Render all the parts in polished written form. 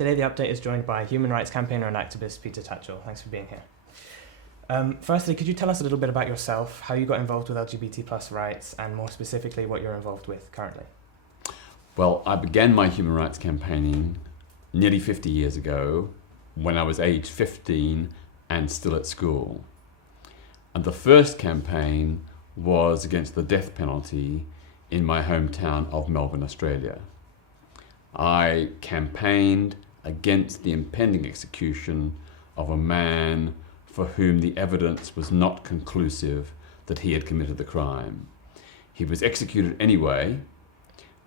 Today the update is joined by human rights campaigner and activist Peter Tatchell. Thanks for being here. Firstly, could you tell us a little bit about yourself, how you got involved with LGBT plus rights, and more specifically what you're involved with currently? Well, I began my human rights campaigning nearly 50 years ago when I was aged 15 and still at school. And the first campaign was against the death penalty in my hometown of Melbourne, Australia. I campaigned against the impending execution of a man for whom the evidence was not conclusive that he had committed the crime. He was executed anyway,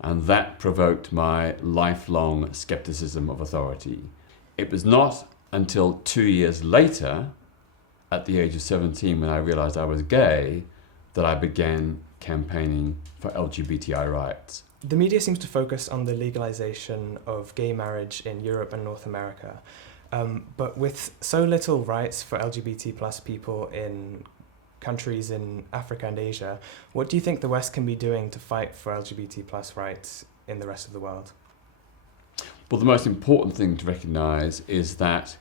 and that provoked my lifelong skepticism of authority. It was not until 2 years later, at the age of 17, when I realized I was gay, that I began campaigning for LGBTI rights. The media seems to focus on the legalization of gay marriage in Europe and North America. But with so little rights for LGBT plus people in countries in Africa and Asia, what do you think the West can be doing to fight for LGBT plus rights in the rest of the world? Well, the most important thing to recognize is that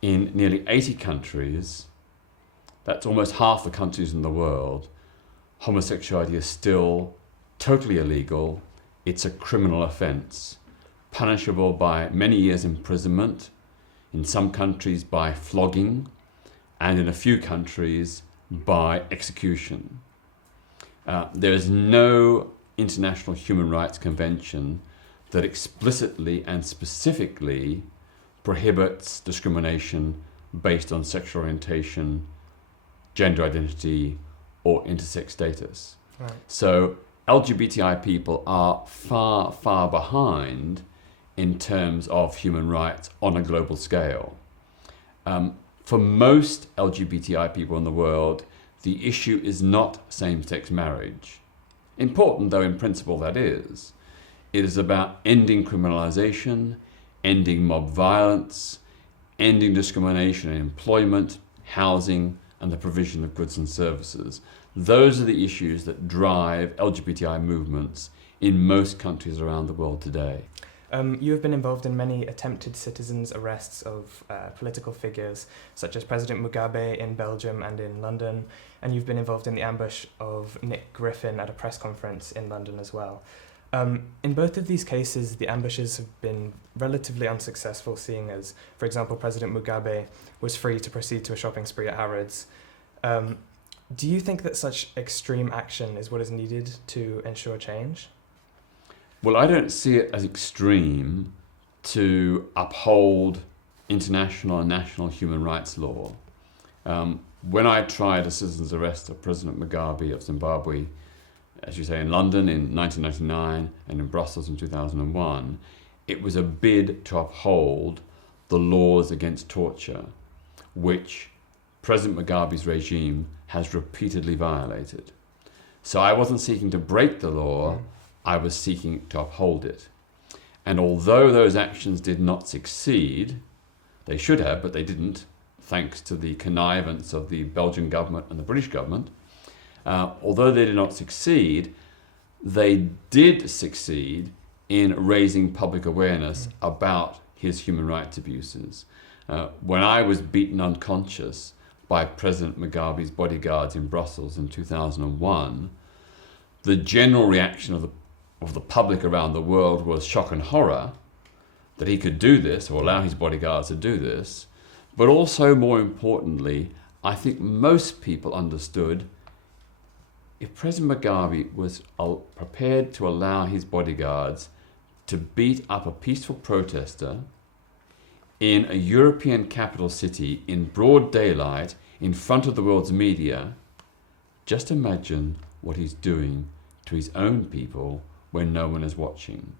in nearly 80 countries, that's almost half the countries in the world, homosexuality is still totally illegal. It's a criminal offense, punishable by many years imprisonment, in some countries by flogging, and in a few countries by execution. There is no international human rights convention that explicitly and specifically prohibits discrimination based on sexual orientation, gender identity, or intersex status. Right. So LGBTI people are far, far behind in terms of human rights on a global scale. For most LGBTI people in the world, the issue is not same-sex marriage. Important though in principle that is. It is about ending criminalization, ending mob violence, ending discrimination in employment, housing, and the provision of goods and services. Those are the issues that drive LGBTI movements in most countries around the world today. You have been involved in many attempted citizens' arrests of political figures, such as President Mugabe in Belgium and in London, and you've been involved in the ambush of Nick Griffin at a press conference in London as well. In both of these cases, the ambushes have been relatively unsuccessful, seeing as, for example, President Mugabe was free to proceed to a shopping spree at Harrods. Do you think that such extreme action is what is needed to ensure change? Well, I don't see it as extreme to uphold international and national human rights law. When I tried a citizen's arrest of President Mugabe of Zimbabwe, as you say, in London in 1999 and in Brussels in 2001, it was a bid to uphold the laws against torture, which President Mugabe's regime has repeatedly violated. So I wasn't seeking to break the law, I was seeking to uphold it. And although those actions did not succeed, they should have, but they didn't, thanks to the connivance of the Belgian government and the British government, although they did not succeed, they did succeed in raising public awareness about his human rights abuses. When I was beaten unconscious by President Mugabe's bodyguards in Brussels in 2001, the general reaction of the public around the world was shock and horror that he could do this or allow his bodyguards to do this. But also, more importantly, I think most people understood if President Mugabe was prepared to allow his bodyguards to beat up a peaceful protester in a European capital city in broad daylight in front of the world's media, just imagine what he's doing to his own people when no one is watching.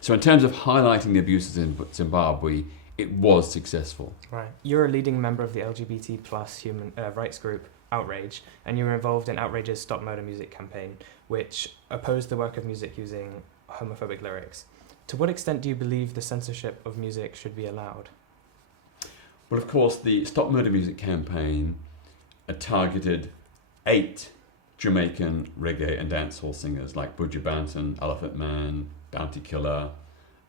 So in terms of highlighting the abuses in Zimbabwe, it was successful. Right. You're a leading member of the LGBT plus human rights group Outrage, and you were involved in Outrage's Stop Murder Music campaign, which opposed the work of music using homophobic lyrics. To what extent do you believe the censorship of music should be allowed? Well, of course, the Stop Murder Music campaign targeted 8 Jamaican reggae and dancehall singers like Buju Banton, Elephant Man, Bounty Killer,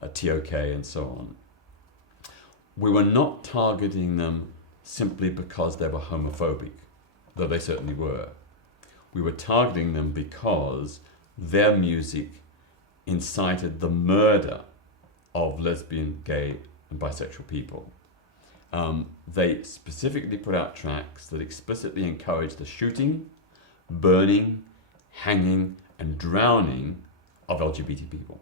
TOK, and so on. we were not targeting them simply because they were homophobic, though they certainly were. We were targeting them because their music incited the murder of lesbian, gay, and bisexual people. They specifically put out tracks that explicitly encouraged the shooting, burning, hanging, and drowning of LGBT people.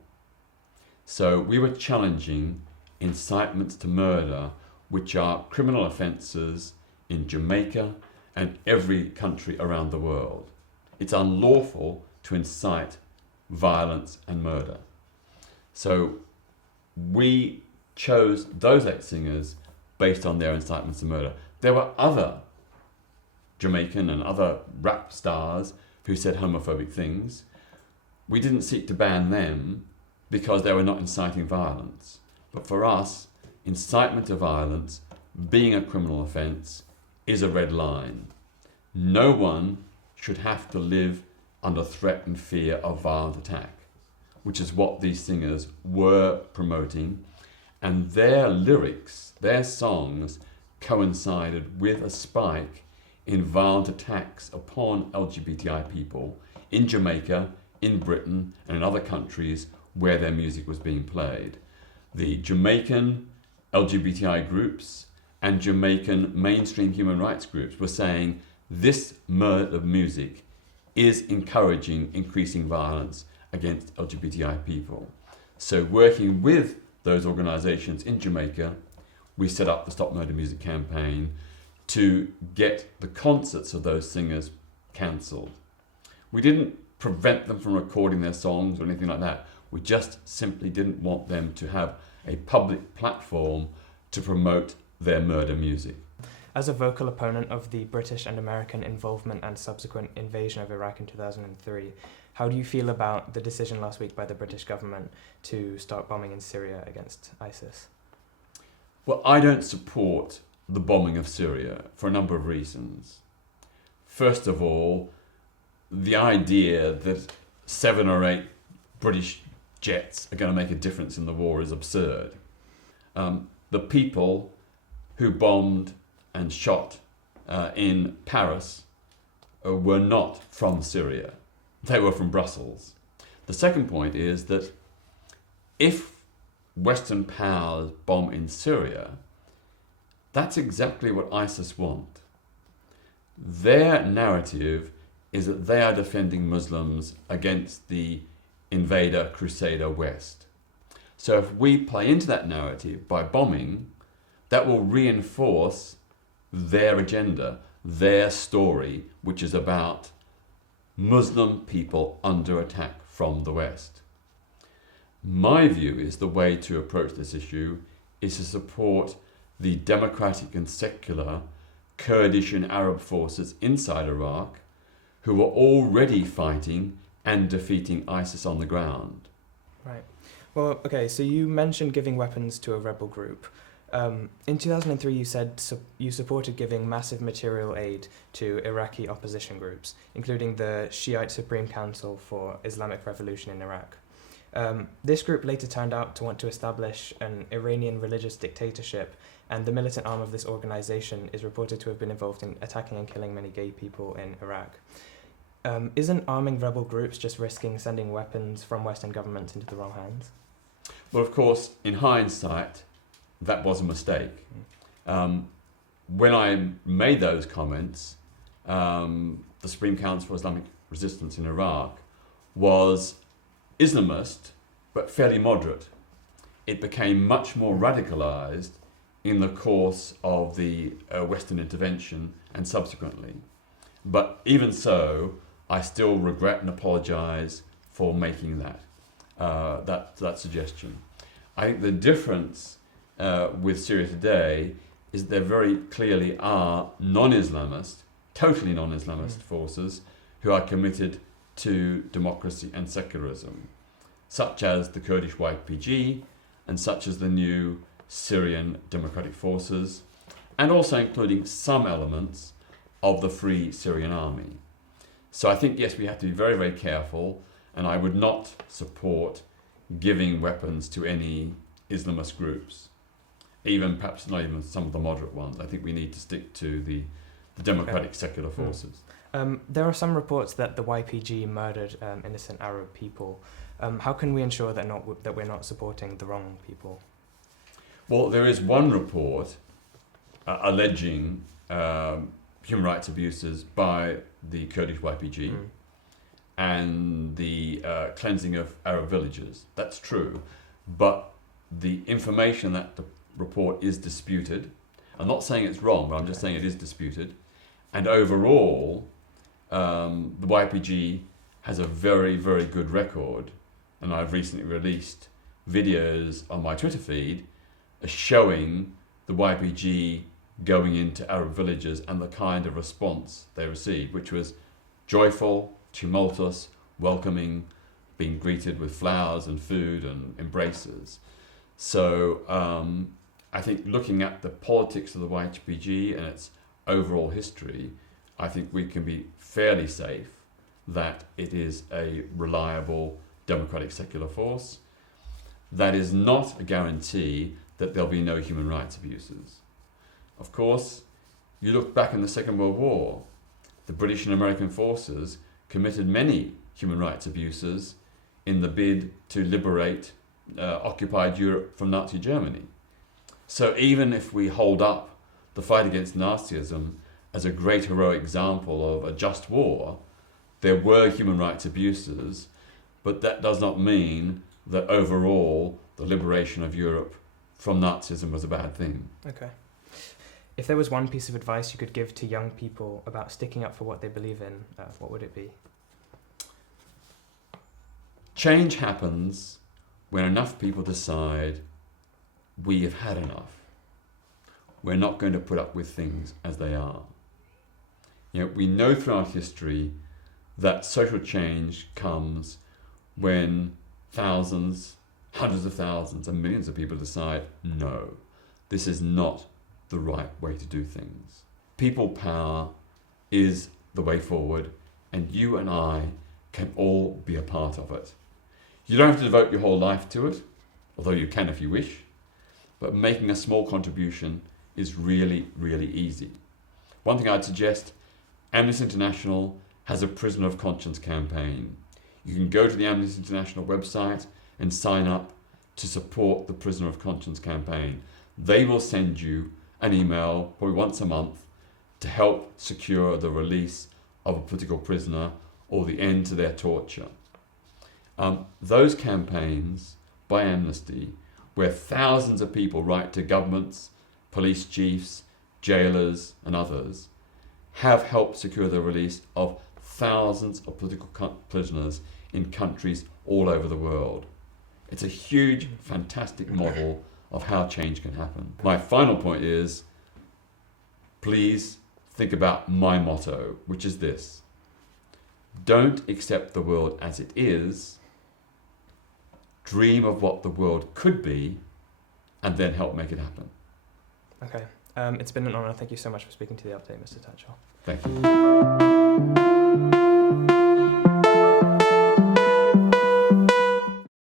So we were challenging incitements to murder, which are criminal offences in Jamaica and every country around the world. It's unlawful to incite violence and murder. So we chose those 8 singers based on their incitements to murder. There were other Jamaican and other rap stars who said homophobic things. We didn't seek to ban them because they were not inciting violence. But for us, incitement to violence, being a criminal offence, is a red line. No one should have to live under threat and fear of violent attack, which is what these singers were promoting. And their lyrics, their songs, coincided with a spike in violent attacks upon LGBTI people in Jamaica, in Britain, and in other countries where their music was being played. The Jamaican LGBTI groups and Jamaican mainstream human rights groups were saying this mode of music is encouraging increasing violence against LGBTI people. So working with those organisations in Jamaica, we set up the Stop Murder Music campaign to get the concerts of those singers cancelled. We didn't prevent them from recording their songs or anything like that. We just simply didn't want them to have a public platform to promote their murder music. As a vocal opponent of the British and American involvement and subsequent invasion of Iraq in 2003, how do you feel about the decision last week by the British government to start bombing in Syria against ISIS? Well, I don't support the bombing of Syria for a number of reasons. First of all, the idea that 7 or 8 British jets are going to make a difference in the war is absurd. The people who bombed and shot in Paris were not from Syria. They were from Brussels. The second point is that if Western powers bomb in Syria, that's exactly what ISIS want. Their narrative is that they are defending Muslims against the invader, crusader West. So if we play into that narrative by bombing, that will reinforce their agenda, their story, which is about Muslim people under attack from the West. My view is the way to approach this issue is to support the democratic and secular Kurdish and Arab forces inside Iraq who were already fighting and defeating ISIS on the ground. Right. Well, okay, so you mentioned giving weapons to a rebel group. In 2003, you said you supported giving massive material aid to Iraqi opposition groups, including the Shiite Supreme Council for Islamic Revolution in Iraq. This group later turned out to want to establish an Iranian religious dictatorship, and the militant arm of this organization is reported to have been involved in attacking and killing many gay people in Iraq. Isn't arming rebel groups just risking sending weapons from Western governments into the wrong hands? Well, of course, in hindsight, that was a mistake. When I made those comments, the Supreme Council for Islamic Resistance in Iraq was Islamist, but fairly moderate. It became much more radicalized in the course of the Western intervention and subsequently. But even so, I still regret and apologize for making that suggestion. I think the difference with Syria today is there very clearly are non-Islamist, totally non-Islamist forces who are committed to democracy and secularism, such as the Kurdish YPG and such as the new Syrian Democratic Forces, and also including some elements of the Free Syrian Army. So I think, yes, we have to be very, very careful, and I would not support giving weapons to any Islamist groups. even perhaps not even some of the moderate ones. I think we need to stick to the democratic secular forces. There are some reports that the YPG murdered innocent Arab people. How can we ensure that we're not supporting the wrong people? Well, there is one report alleging human rights abuses by the Kurdish YPG and the cleansing of Arab villages. That's true. But the information that the report is disputed. I'm not saying it's wrong, but I'm just saying it is disputed. And overall, the YPG has a very, very good record. And I've recently released videos on my Twitter feed showing the YPG going into Arab villages and the kind of response they received, which was joyful, tumultuous, welcoming, being greeted with flowers and food and embraces. So I think looking at the politics of the YPG and its overall history, I think we can be fairly safe that it is a reliable democratic secular force. That is not a guarantee that there'll be no human rights abuses. Of course, you look back in the Second World War, the British and American forces committed many human rights abuses in the bid to liberate occupied Europe from Nazi Germany. So even if we hold up the fight against Nazism as a great heroic example of a just war, there were human rights abuses, but that does not mean that overall the liberation of Europe from Nazism was a bad thing. Okay. If there was one piece of advice you could give to young people about sticking up for what they believe in, what would it be? Change happens when enough people decide we have had enough. We're not going to put up with things as they are. We know throughout history that social change comes when thousands, hundreds of thousands, and millions of people decide, no, this is not the right way to do things. People power is the way forward, and you and I can all be a part of it. You don't have to devote your whole life to it, although you can if you wish, but making a small contribution is really, really easy. One thing I'd suggest, Amnesty International has a Prisoner of Conscience campaign. You can go to the Amnesty International website and sign up to support the Prisoner of Conscience campaign. They will send you an email, probably once a month, to help secure the release of a political prisoner or the end to their torture. Those campaigns by Amnesty, where thousands of people write to governments, police chiefs, jailers and others, have helped secure the release of thousands of political prisoners in countries all over the world. It's a huge, fantastic model of how change can happen. My final point is, please think about my motto, which is this: don't accept the world as it is, dream of what the world could be, and then help make it happen. Okay. It's been an honour. Thank you so much for speaking to The Update, Mr. Tatchell. Thank you.